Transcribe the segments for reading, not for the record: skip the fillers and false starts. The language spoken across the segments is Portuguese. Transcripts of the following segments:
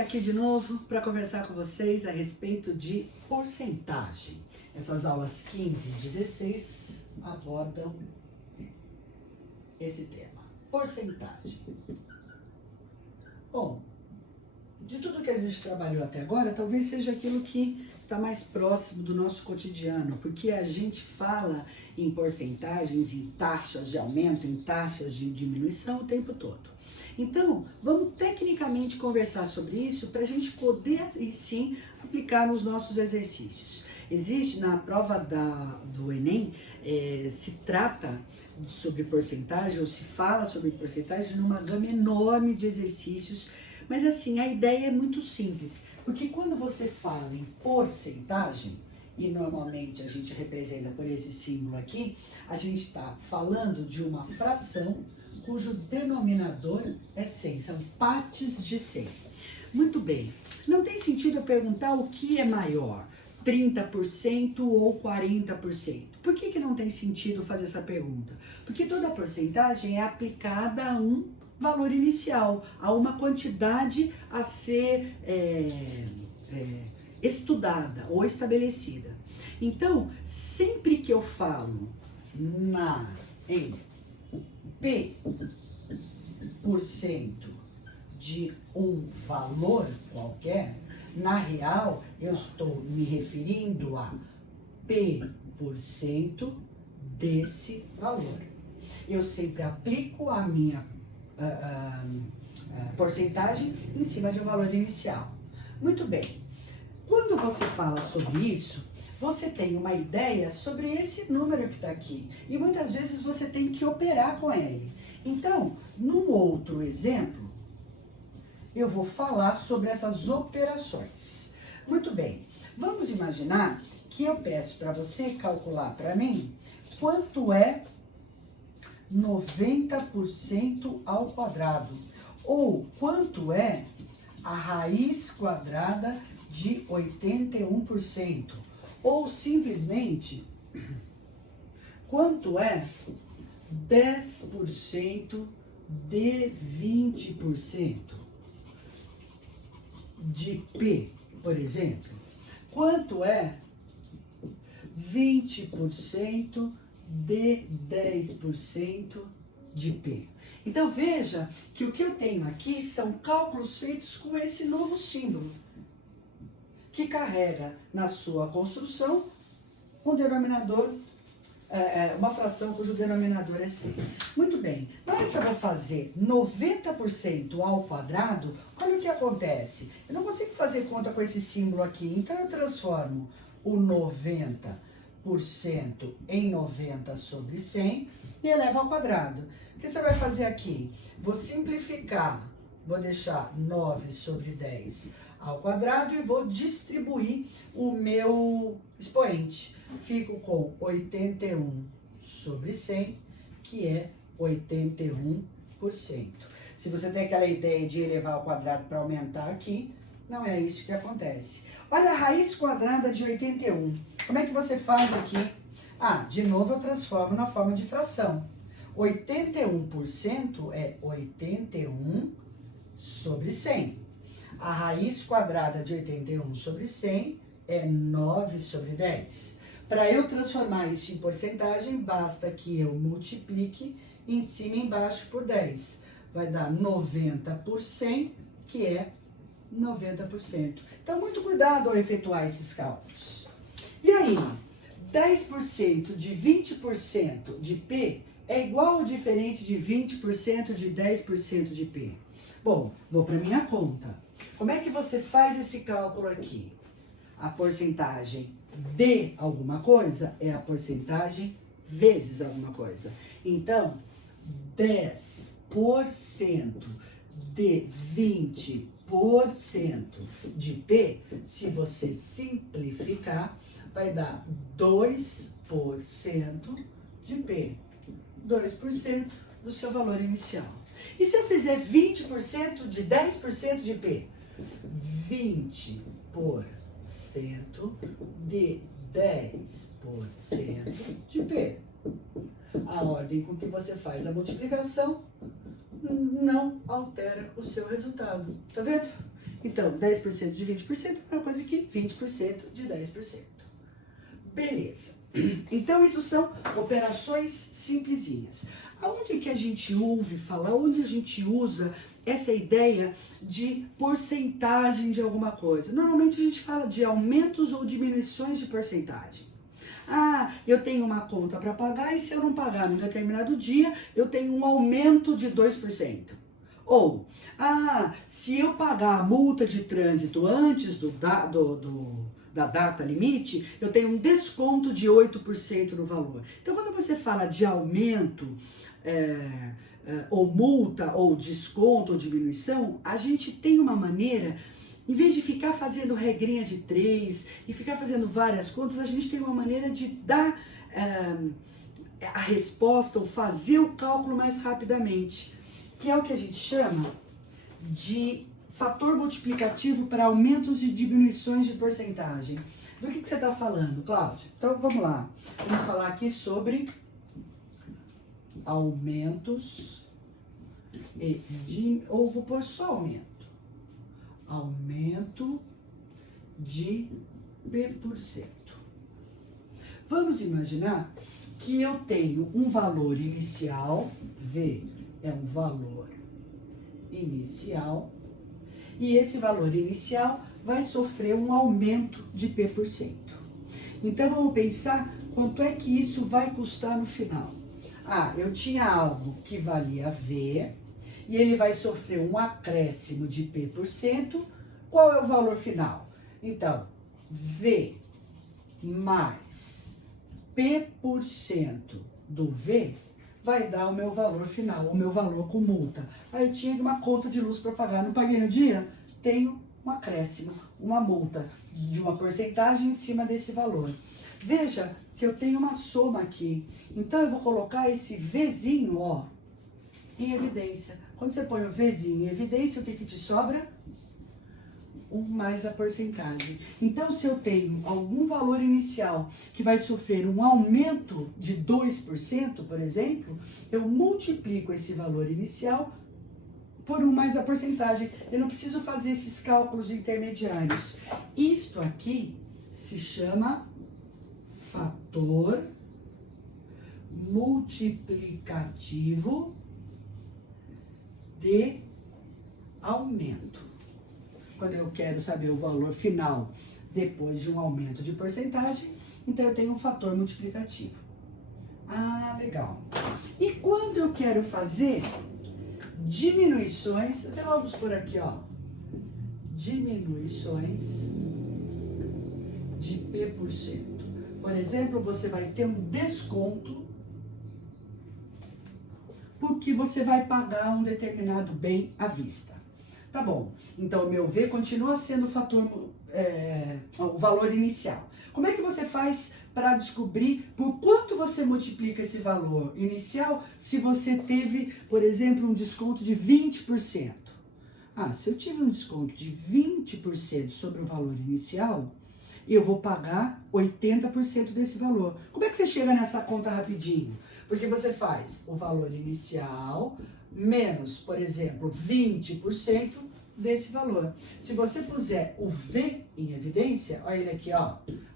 aqui de novo para conversar com vocês a respeito de porcentagem. Essas aulas 15 e 16 abordam esse tema, porcentagem. Bom, de tudo que a gente trabalhou até agora, talvez seja aquilo que está mais próximo do nosso cotidiano, porque a gente fala em porcentagens, em taxas de aumento, em taxas de diminuição o tempo todo. Então, vamos tecnicamente conversar sobre isso para a gente poder, e sim, aplicar nos nossos exercícios. Existe na prova do Enem, se trata sobre porcentagem, ou se fala sobre porcentagem numa gama enorme de exercícios. Mas assim, a ideia é muito simples, porque quando você fala em porcentagem, e normalmente a gente representa por esse símbolo aqui, a gente está falando de uma fração cujo denominador é 100, são partes de 100. Muito bem, não tem sentido eu perguntar o que é maior, 30% ou 40%. Por que não tem sentido fazer essa pergunta? Porque toda porcentagem é aplicada a um valor inicial, a uma quantidade a ser estudada ou estabelecida. Então, sempre que eu falo em P% de um valor qualquer, na real, eu estou me referindo a P% desse valor. Eu sempre aplico a minha porcentagem em cima de um valor inicial. Muito bem. Quando você fala sobre isso, você tem uma ideia sobre esse número que está aqui. E muitas vezes você tem que operar com ele. Então, num outro exemplo, eu vou falar sobre essas operações. Muito bem. Vamos imaginar que eu peço para você calcular para mim quanto é 90% ao quadrado, ou quanto é a raiz quadrada de 81%, ou simplesmente quanto é 10% de 20% de P, por exemplo. Quanto é 20% de 10% de P. Então veja que o que eu tenho aqui são cálculos feitos com esse novo símbolo, que carrega na sua construção um denominador, uma fração cujo denominador é 100. Muito bem, na hora que eu vou fazer 90% ao quadrado, olha o que acontece. Eu não consigo fazer conta com esse símbolo aqui, então eu transformo o 90% em 90 sobre 100 e elevo ao quadrado. O que você vai fazer aqui? Vou simplificar, vou deixar 9 sobre 10 ao quadrado e vou distribuir o meu expoente. Fico com 81 sobre 100, que é 81%. Se você tem aquela ideia de elevar ao quadrado para aumentar aqui, não é isso que acontece. Olha a raiz quadrada de 81. Como é que você faz aqui? De novo eu transformo na forma de fração. 81% é 81 sobre 100. A raiz quadrada de 81 sobre 100 é 9 sobre 10. Para eu transformar isso em porcentagem, basta que eu multiplique em cima e embaixo por 10. Vai dar 90 por 100, que é 90%. Então, muito cuidado ao efetuar esses cálculos. E aí, 10% de 20% de P é igual ou diferente de 20% de 10% de P? Bom, vou para minha conta. Como é que você faz esse cálculo aqui? A porcentagem de alguma coisa é a porcentagem vezes alguma coisa. Então, 10% de 20% de P, se você simplificar, vai dar 2% de P. 2% do seu valor inicial. E se eu fizer 20% de 10% de P? 20% de 10% de P. A ordem com que você faz a multiplicação não altera o seu resultado. Tá vendo? Então, 10% de 20% é a mesma coisa que 20% de 10%. Beleza. Então, isso são operações simplesinhas. Aonde que a gente ouve falar, onde a gente usa essa ideia de porcentagem de alguma coisa? Normalmente a gente fala de aumentos ou diminuições de porcentagem. Ah, eu tenho uma conta para pagar e se eu não pagar num determinado dia, eu tenho um aumento de 2%. Ou, se eu pagar a multa de trânsito antes da data limite, eu tenho um desconto de 8% no valor. Então, quando você fala de aumento, ou multa, ou desconto, ou diminuição, a gente tem uma maneira, em vez de ficar fazendo regrinha de 3 e ficar fazendo várias contas, a gente tem uma maneira de dar a resposta ou fazer o cálculo mais rapidamente, que é o que a gente chama de fator multiplicativo para aumentos e diminuições de porcentagem. Do que você está falando, Cláudia? Então, vamos lá. Vamos falar aqui sobre aumentos ou vou pôr só aumento. Aumento de P%. Vamos imaginar que eu tenho um valor inicial, V é um valor inicial, e esse valor inicial vai sofrer um aumento de P%. Então, vamos pensar quanto é que isso vai custar no final. Eu tinha algo que valia V, e ele vai sofrer um acréscimo de P%. Qual é o valor final? Então, V mais P% do V vai dar o meu valor final, o meu valor com multa. Aí eu tinha uma conta de luz para pagar, não paguei no dia? Tenho um acréscimo, uma multa de uma porcentagem em cima desse valor. Veja que eu tenho uma soma aqui. Então, eu vou colocar esse Vzinho, em evidência. Quando você põe o Vzinho em evidência, o que te sobra? 1 mais a porcentagem. Então, se eu tenho algum valor inicial que vai sofrer um aumento de 2%, por exemplo, eu multiplico esse valor inicial por 1 mais a porcentagem. Eu não preciso fazer esses cálculos intermediários. Isto aqui se chama fator multiplicativo de aumento. Quando eu quero saber o valor final depois de um aumento de porcentagem, então eu tenho um fator multiplicativo. Legal. E quando eu quero fazer diminuições, até vamos por aqui, diminuições de P%. Por exemplo, você vai ter um desconto porque você vai pagar um determinado bem à vista. Tá bom, então o meu V continua sendo o valor inicial. Como é que você faz para descobrir por quanto você multiplica esse valor inicial se você teve, por exemplo, um desconto de 20%? Se eu tive um desconto de 20% sobre o valor inicial, eu vou pagar 80% desse valor. Como é que você chega nessa conta rapidinho? Porque você faz o valor inicial menos, por exemplo, 20% desse valor. Se você puser o V em evidência, olha ele aqui,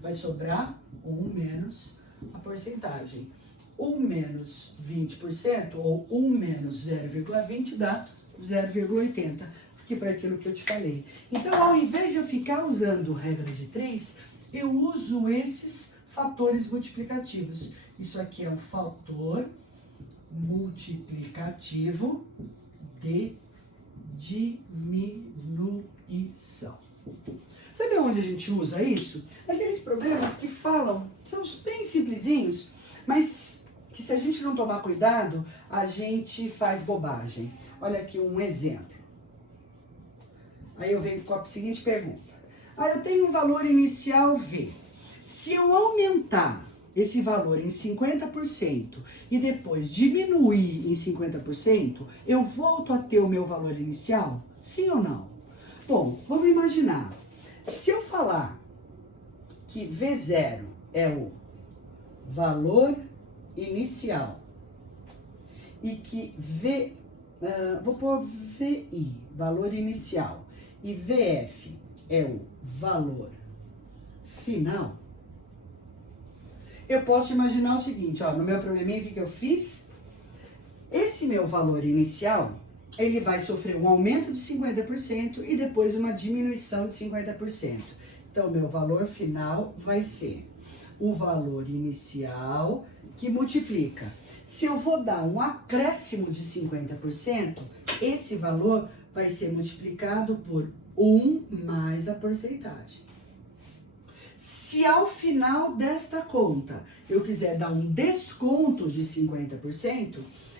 vai sobrar 1 menos a porcentagem. 1 menos 20%, ou 1 menos 0,20 dá 0,80, que foi aquilo que eu te falei. Então, ao invés de eu ficar usando regra de 3, eu uso esses fatores multiplicativos. Isso aqui é um fator multiplicativo de diminuição. Sabe onde a gente usa isso? Naqueles problemas que falam, são bem simplesinhos, mas que se a gente não tomar cuidado, a gente faz bobagem. Olha aqui um exemplo. Aí eu venho com a seguinte pergunta. Eu tenho um valor inicial V. Se eu aumentar esse valor em 50% e depois diminuir em 50%, eu volto a ter o meu valor inicial? Sim ou não? Bom, vamos imaginar. Se eu falar que V0 é o valor inicial e que vou pôr VI, valor inicial, e VF é o valor final, eu posso imaginar o seguinte, ó, no meu probleminha, o que eu fiz? Esse meu valor inicial, ele vai sofrer um aumento de 50% e depois uma diminuição de 50%. Então, meu valor final vai ser o valor inicial que multiplica. Se eu vou dar um acréscimo de 50%, esse valor vai ser multiplicado por 1 mais a porcentagem. Se ao final desta conta eu quiser dar um desconto de 50%,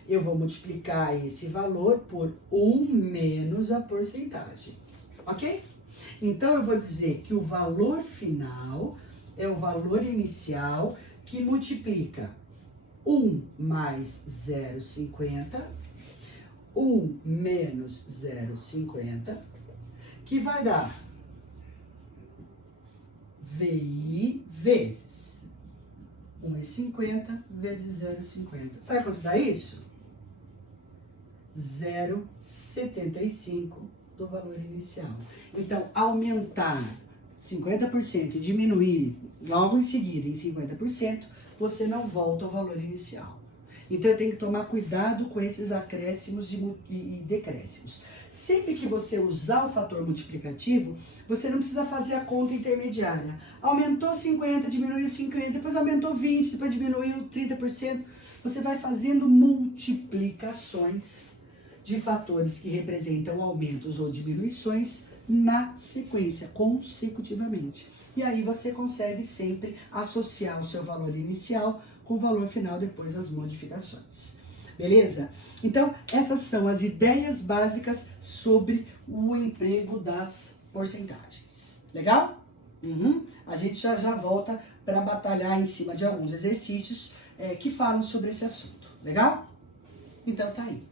eu vou multiplicar esse valor por 1 menos a porcentagem, ok? Então, eu vou dizer que o valor final é o valor inicial que multiplica 1 mais 0,50, 1 menos 0,50, que vai dar VI vezes 1,50 vezes 0,50. Sabe quanto dá isso? 0,75 do valor inicial. Então, aumentar 50% e diminuir logo em seguida em 50%, você não volta ao valor inicial. Então, eu tenho que tomar cuidado com esses acréscimos e decréscimos. Sempre que você usar o fator multiplicativo, você não precisa fazer a conta intermediária. Aumentou 50, diminuiu 50, depois aumentou 20, depois diminuiu 30%. Você vai fazendo multiplicações de fatores que representam aumentos ou diminuições na sequência, consecutivamente. E aí você consegue sempre associar o seu valor inicial com o valor final depois das modificações. Beleza? Então, essas são as ideias básicas sobre o emprego das porcentagens. Legal? A gente já volta para batalhar em cima de alguns exercícios que falam sobre esse assunto. Legal? Então, tá aí.